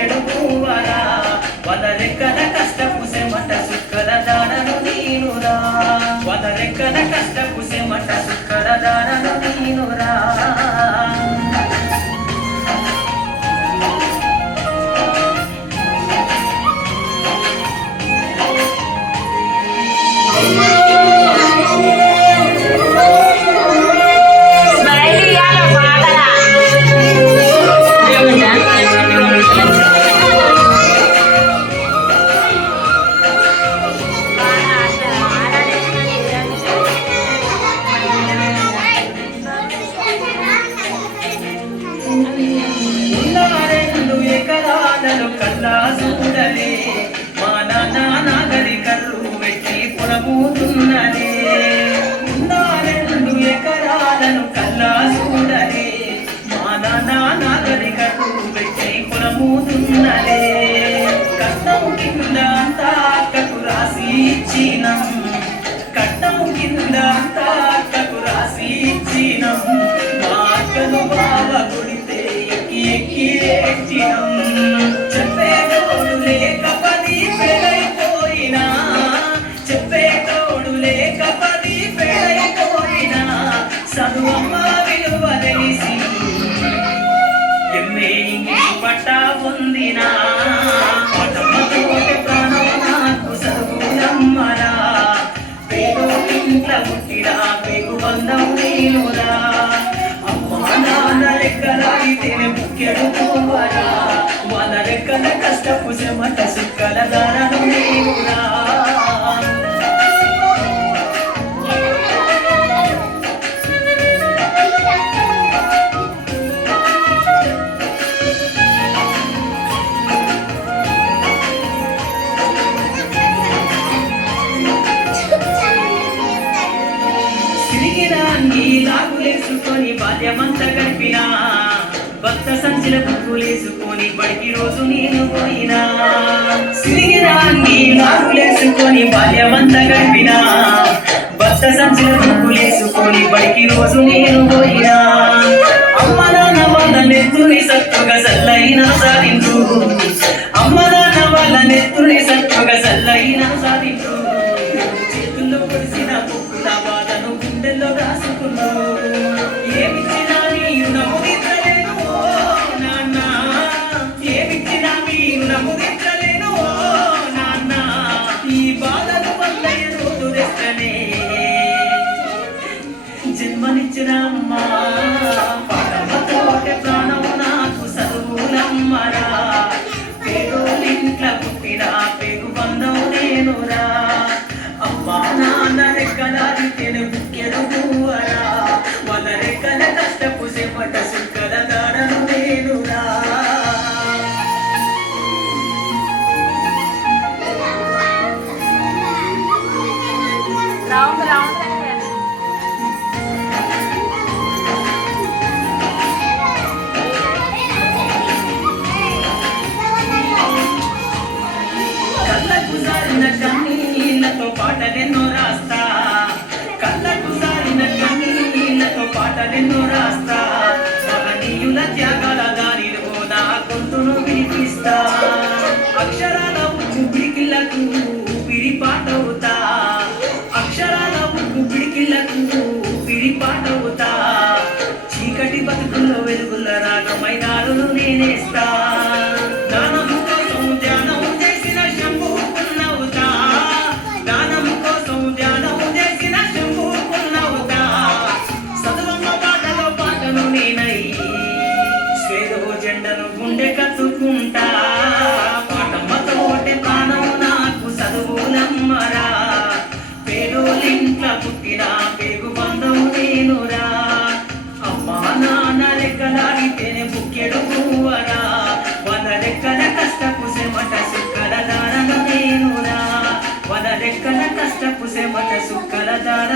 బుక్కెడు పువ్వరా వదరెక్కల కష్టపు సెమట సుక్కల దానను నీనురా వదరెక్కల కష్టపు సెమట సుక్కల దానను నీనురా కల్లా చూడలే మా నాన్న నాగరికర్రు వెట్టి పురమూతున్నలే ఉన్న 2 ఎకరాలను కల్లా చూడలే మా నాన్న నాగరికర్రు వెట్టి పురమూతున్నలే కట్టం కింద అంతా అక్కకు రాసి ఇచ్చినం కట్టం కింద అంతా అక్కకు రాసి ఇచ్చినం మా అక్కను బావ కొడితే ఎక్కి ఎక్కి ఏడ్చినం చెప్పేటోడు లేక పది పెళ్ళైపోయినా చెప్పేటోడు లేక పది పెళ్ళైపోయినా చదువమ్మ విలువ తెలిసి ఎమ్మె ఇంగ్లీష్ పట్టా పొందినా పటమతోటి ప్రాణం నాకు చదువులమ్మరా పేదోళ్ళింట్ల పుట్టినా పేగు బంధం నేనురా అమ్మా నాన్న లెక్కలాగితేనే బుక్కెడు పువ్వరా వదరెక్కల కష్టపు చెమట సుక్కల దానను నీనురా సిరిగిరాంగి లాగులేసుకొని బాల్యమంతా గడిపినా భక్త సంచుల బుక్కులేసుకొని బడికి రోజు నేను పోయినా సిరిగిరాంగి లాగులేసుకొని బాల్యమంతా గడిపినా భక్త సంచుల బుక్కులేసుకొని బడికి రోజు నేను పోయినా అమ్మ నాన్న వాళ్ళ నెత్తుని సత్తుగా సల్లైన సాధించు అమ్మ నాన్న వాళ్ళ నెత్తుని సత్తుగా సల్లైన సాధించు చేతుల్లో పొడిసిన బుక్కుల బాధను గుండెల్లో రాసుకున్నా ఏమిచ్చినా నీరు నమ్ముదించలేను నాన్న ఏమిచ్చినా మీరు నమ్ముదించలేను నాన్న ఈ బాధను వల్లయ్య రోజు తెస్తనే జన్మనిచ్చిన అమ్మ పడమతోటి ప్రాణం నాకు చదువులమ్మరా పేదోళ్ళింట్ల పుట్టిన పేగు బంధం నేనురా అమ్మా నాన్న రెక్కలాగితేనే బుక్కెడు పువ్వరా వదరెక్కల కష్టపు చెమట సుక్కల దానను నేనురా కళ్ళకు జారిన కన్నీళ్లతో పాటలెన్నో రాస్తా కళ్ళకు జారిన కన్నీళ్లతో పాటలెన్నో రాస్తా మహనీయుల త్యాగాల దారిలో నా గొంతును వినిపిస్తా అక్షరాల ఉప్పు పిడికిళ్లకు ఊపిరి పాటవుతా అక్షరాల ఉప్పు పిడికిళ్లకు ఊపిరి పాటవుతా చీకటి బతుకుల్లో వెలుగుల రాగమై దారులు నేనేస్తా దానం కోసం ధ్యానం చేసిన శంభుకున్నవుతా దానం కోసం ధ్యానం చేసిన శంభుకున్నవుతా చదువమ్మ పాటలో పాటను నేనై స్వేదో జెండను గుండె కత్తుకుంటా పాటమ్మతోటి ప్రాణం నాకు చదువులమ్మరా పేదోళ్ళింట్ల పుట్టిన పేగు బంధం నేనురా అమ్మా నాన్న లెక్కలాగితేనే బుక్కెడు పువ్వరా వదరెక్కల కష్టపు చెమట సుక్కల దానను నేనురా వదరెక్కల కష్టపు చెమట సుక్కల దాన